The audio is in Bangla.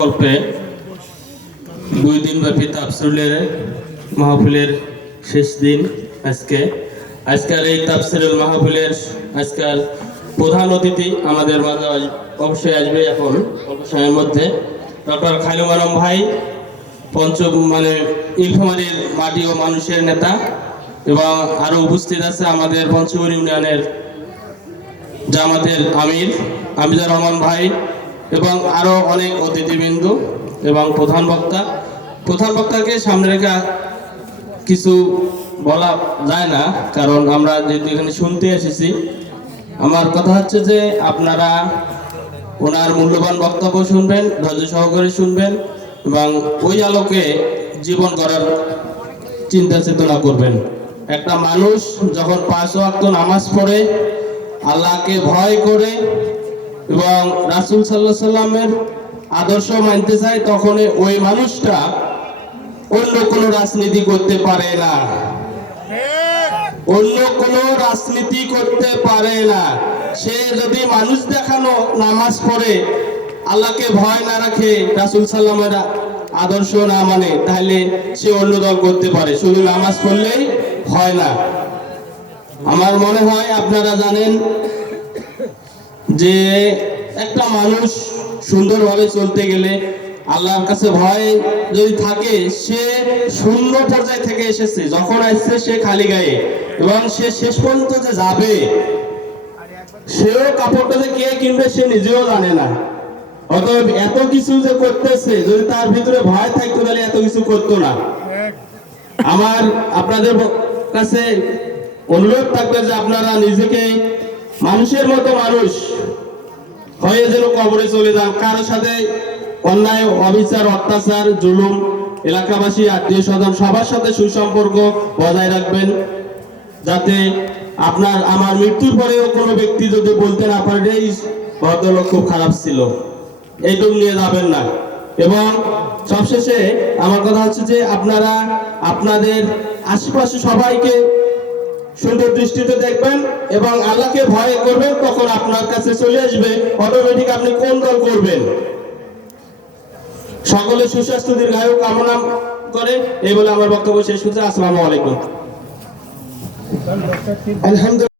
গল্পে 2 দিন ব্যাপী তাফসীরের মাহফিলের শেষ দিন আজকের এই তাফসীরুল মাহফিলের আজকের প্রধান অতিথি আমাদের মাঝে অবশ্যই আসবে এখন অল্প সময়ের মধ্যে ডক্টর খায়রুল আলম ভাই নীলফামারীর মাটি ও মানুষের নেতা এবং আরো উপস্থিত আছে আমাদের পঞ্চগড় ইউনিয়নের জামাতের আমির আমিজুর রহমান ভাই এবং আরো অনেক অতিথিবৃন্দ এবং প্রধান বক্তাকে সামনে রেখে কিছু বলা যায় না, কারণ আমরা যেহেতু এখানে শুনতে এসেছি। আমার কথা হচ্ছে যে আপনারা ওনার মূল্যবান বক্তব্য শুনবেন, ধৈর্য সহকারে শুনবেন এবং ওই আলোকে জীবন গড়ার চিন্তা চেতনা করবেন। একটা মানুষ যখন 5 ওয়াক্ত নামাজ পড়ে, আল্লাহকে ভয় করে এবং রাসূল সাল্লাল্লাহু আলাইহি সাল্লামের আদর্শ মানতে চায়, তখন ওই মানুষটা অন্য কোনো রাজনীতি করতে পারে না, সে যদি মানুষ দেখানো নামাজ পড়ে, আল্লাহকে ভয় না রাখে, রাসূল সাল্লামের আদর্শ না মানে, তাহলে সে অন্য দল করতে পারে, শুধু নামাজ পড়লেই হয় না। আমার মনে হয় আপনারা জানেন যে একটা মানুষ সুন্দরভাবে চলতে গেলে আল্লাহর কাছে ভয় যদি থাকে, সে শূন্য পর্যায় থেকে এসেছে, যখন আসছে সে খালি গায়ে এবং সে শেষ পর্যন্ত যে যাবে, সেও কাপড়টা যে কে কিনবে সে নিজেও জানে না। অতএব এত কিছু যে করতেছে, যদি তার ভিতরে ভয় থাকতো তাহলে এত কিছু করতো না। আমার আপনাদের কাছে অনুরোধ থাকবে যে আপনারা নিজেকে মানুষের মতো মানুষ হয়ে যেন কবরে চলে যান, কারো সাথে অন্যায়, অবিচার, অত্যাচার, জুলুম, এলাকাবাসী, আত্মীয় স্বজন সবার সাথে সুসম্পর্ক বজায় রাখবেন, যাতে আমার মৃত্যুর পরেও কোনো ব্যক্তি যদি বলতে না পারে এই ভদ্রলোক খুব খারাপ ছিল, এইটুকু নিয়ে যাবেন না। এবং সবশেষে আমার কথা হচ্ছে যে আপনারা আপনাদের আশেপাশে সবাইকে সুন্দর দৃষ্টিতে দেখবেন এবং আল্লাহকে ভয় করবেন, তখন আপনার কাছে চলে আসবে অটোমেটিক আপনি কোন দল করবেন। সকলে সুস্বাস্থ্য দীর্ঘায়ু কামনা করে এই বলে আমার বক্তব্য শেষ করছি। আসসালামু আলাইকুম। আলহামদুলিল্লাহ।